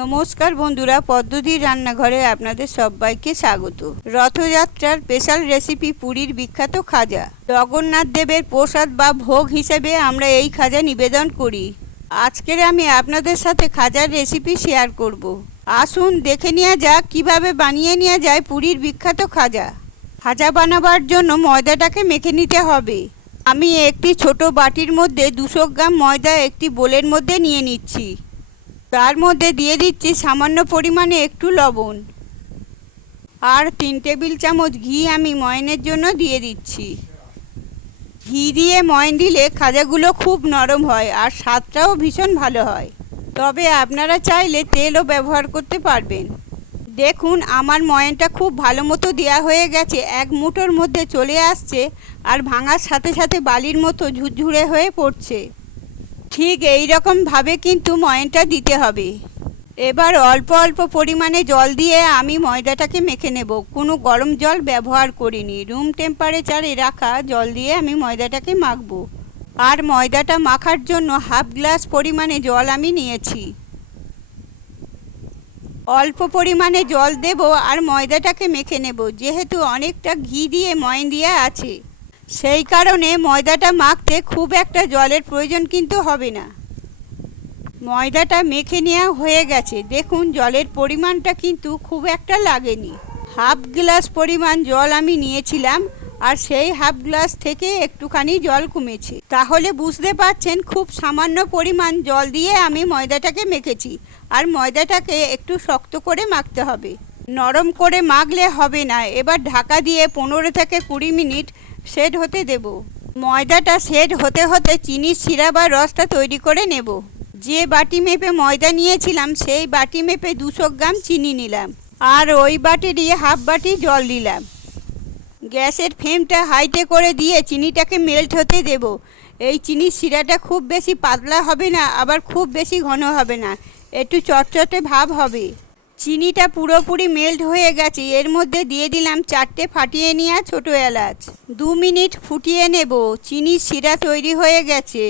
নমস্কার বন্ধুরা পদ্ধতির রান্নাঘরে আপনাদের সবাইকে স্বাগত। রথযাত্রার স্পেশাল রেসিপি পুরীর বিখ্যাত খাজা। জগন্নাথ দেবের প্রসাদ বা ভোগ হিসেবে আমরা এই খাজা নিবেদন করি। আজকের আমি আপনাদের সাথে খাজার রেসিপি শেয়ার করব। আসুন দেখে নেওয়া যাক কীভাবে বানিয়ে নেওয়া যায় পুরীর বিখ্যাত খাজা। খাজা বানাবার জন্য ময়দাটাকে মেখে নিতে হবে। আমি একটি ছোট বাটির মধ্যে দুশো গ্রাম ময়দা একটি বোলের মধ্যে নিয়ে নিচ্ছি। তার মধ্যে দিয়ে দিচ্ছি সামান্য পরিমাণে একটু লবণ। আর তিন টেবিল চামচ ঘি আমি ময়নের জন্য দিয়ে দিচ্ছি। ঘি দিয়ে ময়ন দিলে খাজাগুলো খুব নরম হয় আর স্বাদটাও ভীষণ ভালো হয়। তবে আপনারা চাইলে তেলও ব্যবহার করতে পারবেন। দেখুন, আমার ময়নটা খুব ভালো মতো দেওয়া হয়ে গেছে, এক মুঠোর মধ্যে চলে আসছে আর ভাঙার সাথে সাথে বালির মতো ঝুরঝুরে হয়ে পড়ছে। ঠিক এই রকম ভাবে কিন্তু ময়নটা দিতে হবে। এবার অল্প অল্প পরিমাণে জল দিয়ে আমি ময়দাটাকে মেখে নেব। কোনো গরম জল ব্যবহার করিনি। রুম টেম্পারেচারে রাখা জল দিয়ে আমি ময়দাটাকে মাখব। আর ময়দাটা মাখার জন্য হাফ গ্লাস পরিমাণে জল আমি নিয়েছি। অল্প পরিমাণে জল দেব আর ময়দাটাকে মেখে নেব। যেহেতু অনেকটা ঘি দিয়ে ময়ন দিয়ে আছে। সেই কারণে ময়দাটা মাখতে খুব একটা জলের প্রয়োজন কিন্তু হবে না। ময়দাটা মেখে নেওয়া হয়ে গেছে। দেখুন, জলের পরিমাণটা কিন্তু খুব একটা লাগেনি। হাফ গ্লাস পরিমাণ জল আমি নিয়েছিলাম আর সেই হাফ গ্লাস থেকে একটুখানি জল কমেছে। তাহলে বুঝতে পারছেন, খুব সামান্য পরিমাণ জল দিয়ে আমি ময়দাটাকে মেখেছি। আর ময়দাটাকে একটু শক্ত করে মাখতে হবে। নরম করে মাখলে হবে না। এবার ঢাকা দিয়ে পনেরো থেকে কুড়ি মিনিট সেট হতে দেব। ময়দাটা সেট হতে হতে চিনির শিরা বা রসটা তৈরি করে নেব। যে বাটি মেপে ময়দা নিয়েছিলাম, সেই বাটি মেপে দুশো গ্রাম চিনি নিলাম। আর ওই বাটিরই হাফ বাটি জল দিলাম। গ্যাসের ফ্লেমটা হাইতে করে দিয়ে চিনিটাকে মেল্ট হতে দেব। এই চিনির শিরাটা খুব বেশি পাতলা হবে না, আবার খুব বেশি ঘন হবে না। একটু চটচটে ভাব হবে। চিনিটা পুরোপুরি মেল্ট হয়ে গেছে। এর মধ্যে দিয়ে দিলাম চারটে ফাটিয়ে নেওয়া ছোটো এলাচ। দু মিনিট ফুটিয়ে নেব। চিনির শিরা তৈরি হয়ে গেছে।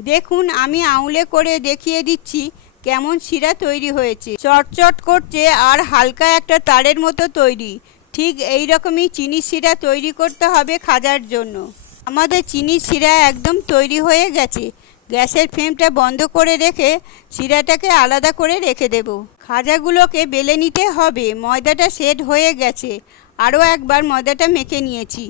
দেখুন, আমি আউলে করে দেখিয়ে দিচ্ছি কেমন শিরা তৈরি হয়েছে। চটচট করছে আর হালকা একটা তারের মতো তৈরি। ঠিক এই রকমই চিনির শিরা তৈরি করতে হবে খাজার জন্য। আমাদের চিনির শিরা একদম তৈরি হয়ে গেছে। গ্যাসের ফ্লেমটা বন্ধ করে রেখে শিরাটাকে আলাদা করে রেখে দেব। খাজাগুলোকে বেলে নিতে হবে। ময়দাটা সেট হয়ে গেছে। আরও একবার ময়দাটা মেখে নিয়েছি।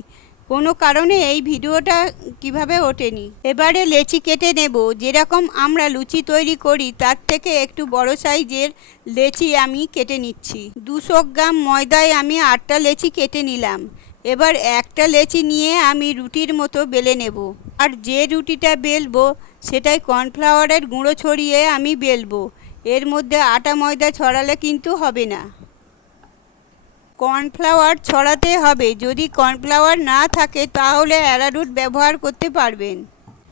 কোনো কারণে এই ভিডিওটা কীভাবে ওঠেনি? এবারে লেচি কেটে নেব। যেরকম আমরা লুচি তৈরি করি, তার থেকে একটু বড় সাইজের লেচি আমি কেটে নিচ্ছি। দুশো গ্রাম ময়দায় আমি আটটা লেচি কেটে নিলাম। এবার একটা লেচি নিয়ে আমি রুটির মতো বেলে নেব। আর যে রুটিটা বেলবো সেটাই কর্নফ্লাওয়ারের গুঁড়ো ছড়িয়ে আমি বেলবো। এর মধ্যে আটা ময়দা ছড়ালে কিন্তু হবে না। কর্নফ্লাওয়ার ছড়াতে হবে। যদি কর্নফ্লাওয়ার না থাকে, তাহলে অ্যারারুট ব্যবহার করতে পারবেন।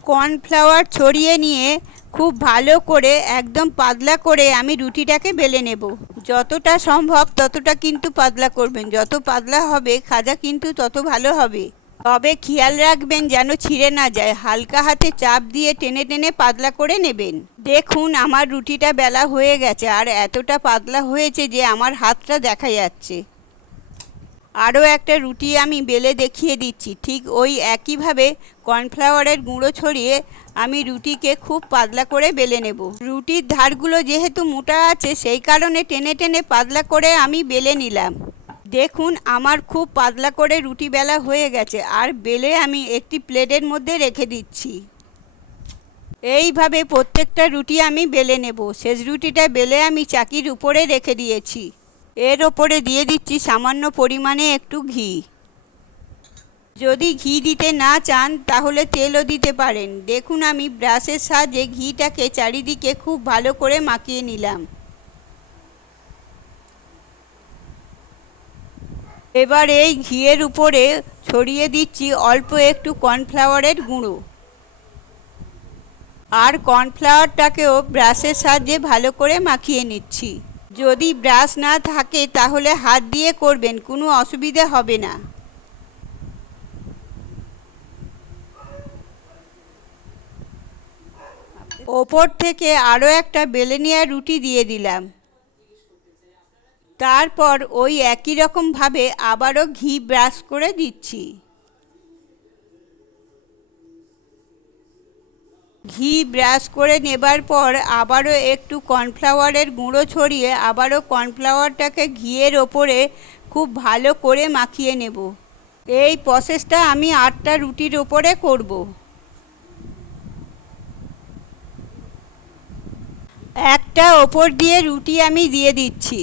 কর্নফ্লাওয়ার ছড়িয়ে নিয়ে খুব ভালো করে একদম পাতলা করে আমি রুটিটাকে বেলে নেব। যতটা সম্ভব ততটা কিন্তু পাতলা করবেন। যত পাতলা হবে, খাজা কিন্তু তত ভালো হবে। তবে খেয়াল রাখবেন যেন ছিঁড়ে না যায়। হালকা হাতে চাপ দিয়ে টেনে টেনে পাতলা করে নেবেন। দেখুন, আমার রুটিটা বেলা হয়ে গেছে আর এতটা পাতলা হয়েছে যে আমার হাতটা দেখা যাচ্ছে। আরও একটা রুটি আমি বেলে দেখিয়ে দিচ্ছি। ঠিক ওই একইভাবে কর্নফ্লাওয়ারের গুঁড়ো ছড়িয়ে আমি রুটিকে খুব পাতলা করে বেলে নেব। রুটির ধারগুলো যেহেতু মোটা আছে, সেই কারণে টেনে টেনে পাতলা করে আমি বেলে নিলাম। দেখুন, আমার খুব পাতলা করে রুটি বেলা হয়ে গেছে, আর বেলে আমি একটি প্লেটের মধ্যে রেখে দিচ্ছি। এইভাবে প্রত্যেকটা রুটি আমি বেলে নেব। শেষ রুটিটা বেলে আমি চাকির উপরে রেখে দিয়েছি। এর ওপরে দিয়ে দিচ্ছি সামান্য পরিমাণে একটু ঘি। যদি ঘি দিতে না চান, তাহলে তেলও দিতে পারেন। দেখুন, আমি ব্রাশের সাহায্যে ঘিটাকে চারিদিকে খুব ভালো করে মাখিয়ে নিলাম। এবার এই ঘিয়ের উপরে ছড়িয়ে দিচ্ছি অল্প একটু কর্নফ্লাওয়ারের গুঁড়ো। আর কর্নফ্লাওয়ারটাকেও ব্রাশের সাহায্যে ভালো করে মাখিয়ে নিচ্ছি। যদি ব্রাশ না থাকে তাহলে হাত দিয়ে করবেন, কোনো অসুবিধা হবে না। ওপর থেকে আরও একটা বেলেনিয়া রুটি দিয়ে দিলাম। তারপর ওই একই রকমভাবে আবারও ঘি ব্রাশ করে দিচ্ছি। ঘি ব্রাশ করে নেবার পর আবারও একটু কর্নফ্লাওয়ারের গুঁড়ো ছড়িয়ে আবারও কর্নফ্লাওয়ারটাকে ঘিয়ের ওপরে খুব ভালো করে মাখিয়ে নেব। এই প্রসেসটা আমি আটটা রুটির ওপরে করব। একটা ওপর দিয়ে রুটি আমি দিয়ে দিচ্ছি।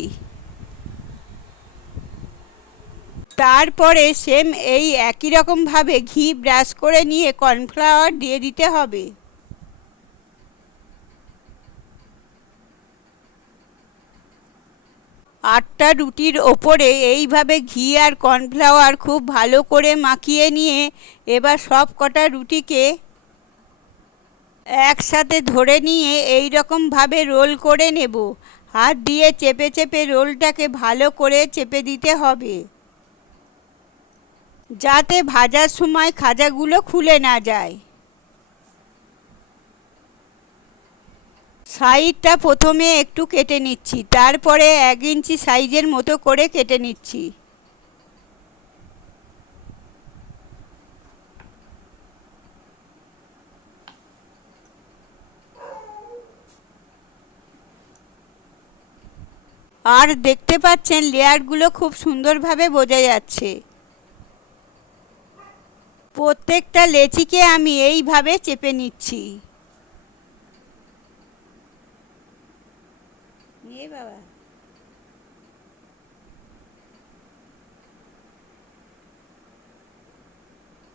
তারপরে সেম এই একই রকমভাবে ঘি ব্রাশ করে নিয়ে কর্নফ্লাওয়ার দিয়ে দিতে হবে। আটটা রুটির ওপরে এইভাবে ঘি আর কর্নফ্লাওয়ার খুব ভালো করে মাখিয়ে নিয়ে এবার সব কটা রুটিকে একসাথে ধরে নিয়ে এই রকমভাবে রোল করে নেব। হাত দিয়ে চেপে চেপে রোলটাকে ভালো করে চেপে দিতে হবে। যাতে ভাজার সময় খাজাগুলো খুলে না যায়। সাইডটা প্রথমে একটু কেটে নিচ্ছি, তারপরে এক ইঞ্চি সাইজের মতো করে কেটে নিচ্ছি। আর দেখতে পাচ্ছেন লেয়ারগুলো খুব সুন্দরভাবে বোঝা যাচ্ছে। প্রত্যেকটা লেচিকে আমি এইভাবে চেপে নিচ্ছি।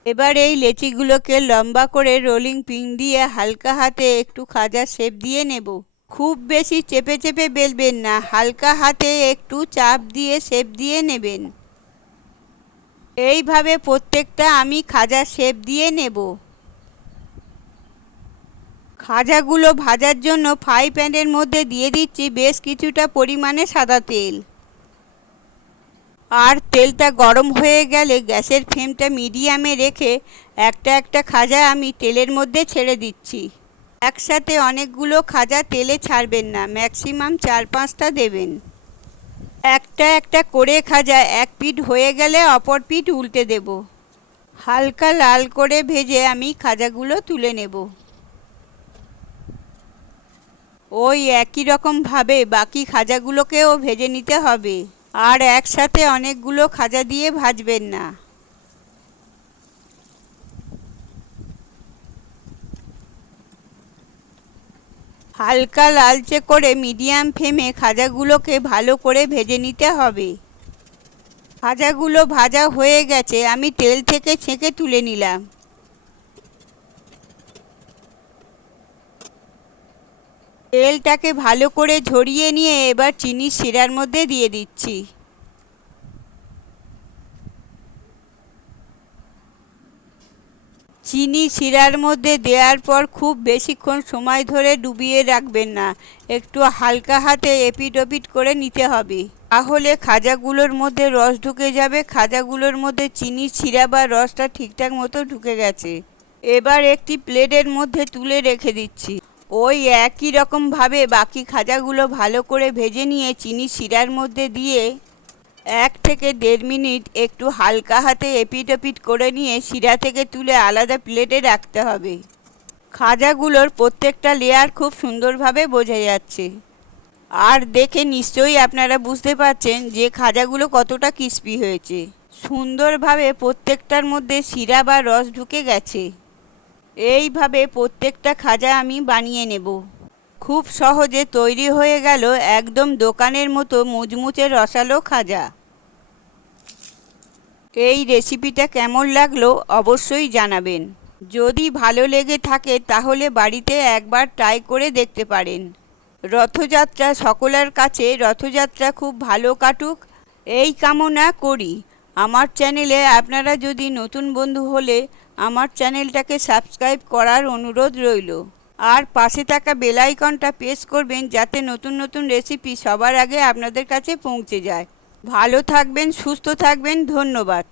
এবার এই লেচিগুলোকে লম্বা করে রোলিং পিন দিয়ে হালকা হাতে একটু খাজা শেপ দিয়ে নেব। খুব বেশি চেপে চেপে বেলবেন না, হালকা হাতে একটু চাপ দিয়ে শেপ দিয়ে নেবেন। এইভাবে প্রত্যেকটা আমি খাজা শেপ দিয়ে নেব। খাজাগুলো ভাজার জন্য ফ্রাই প্যানের মধ্যে দিয়ে দিচ্ছি বেশ কিছুটা পরিমাণে সাদা তেল। আর তেলটা গরম হয়ে গেলে গ্যাসের ফ্লেমটা মিডিয়ামে রেখে একটা একটা খাজা আমি তেলের মধ্যে ছেড়ে দিচ্ছি। একসাথে অনেকগুলো খাজা তেলে ছাড়বেন না, ম্যাক্সিমাম চার পাঁচটা দেবেন। একটা একটা করে খাজা, এক পিঠ হয়ে গেলে অপর পিঠ উল্টে দেব। হালকা লাল করে ভেজে আমি খাজাগুলো তুলে নেব। ওই একই রকমভাবে বাকি খাজাগুলোকেও ভেজে নিতে হবে। আর একসাথে অনেকগুলো খাজা দিয়ে ভাজবেন না। হালকা লালচে করে মিডিয়াম ফ্লেমে খাজাগুলোকে ভালো করে ভেজে নিতে হবে। খাজাগুলো ভাজা হয়ে গেছে, আমি তেল থেকে ছেঁকে তুলে নিলাম। তেলটাকে ভালো করে ঝরিয়ে নিয়ে এবার চিনি শিরার মধ্যে দিয়ে দিচ্ছি। চিনি শিরার মধ্যে দেওয়ার পর খুব বেশিক্ষণ সময় ধরে ডুবিয়ে রাখবেন না। একটু হালকা হাতে এপিট ওপিট করে নিতে হবে। তাহলে খাজাগুলোর মধ্যে রস ঢুকে যাবে। খাজাগুলোর মধ্যে চিনি শিরা বা রসটা ঠিকঠাক মতো ঢুকে গেছে। এবার একটি প্লেটের মধ্যে তুলে রেখে দিচ্ছি। ওই একই রকমভাবে বাকি খাজাগুলো ভালো করে ভেজে নিয়ে চিনি শিরার মধ্যে দিয়ে এক থেকে দেড় মিনিট একটু হালকা হাতে এপিট ওপিট করে নিয়ে শিরা থেকে তুলে আলাদা প্লেটে রাখতে হবে। খাজাগুলোর প্রত্যেকটা লেয়ার খুব সুন্দরভাবে বোঝা যাচ্ছে। আর দেখে নিশ্চয়ই আপনারা বুঝতে পারছেন যে খাজাগুলো কতটা ক্রিস্পি হয়েছে। সুন্দরভাবে প্রত্যেকটার মধ্যে শিরা বা রস ঢুকে গেছে। এইভাবে প্রত্যেকটা খাজা আমি বানিয়ে নেব। খুব সহজে তৈরি হয়ে গেল একদম দোকানের মতো মুচমুচে রসালো খাজা। এই রেসিপিটা কেমন লাগল অবশ্যই জানাবেন। যদি ভালো লেগে থাকে তাহলে বাড়িতে একবার ট্রাই করে দেখতে পারেন। রথযাত্রা সকলের কাছে রথযাত্রা খুব ভালো কাটুক। এই কামনা করি। আমার চ্যানেলে আপনারা যদি নতুন বন্ধু হলে আমার চ্যানেলটাকে সাবস্ক্রাইব করার অনুরোধ রইল। আর পাশে থাকা বেল আইকনটা প্রেস করবেন যাতে নতুন নতুন রেসিপি সবার আগে আপনাদের কাছে পৌঁছে যায়। ভালো থাকবেন, সুস্থ থাকবেন, ধন্যবাদ।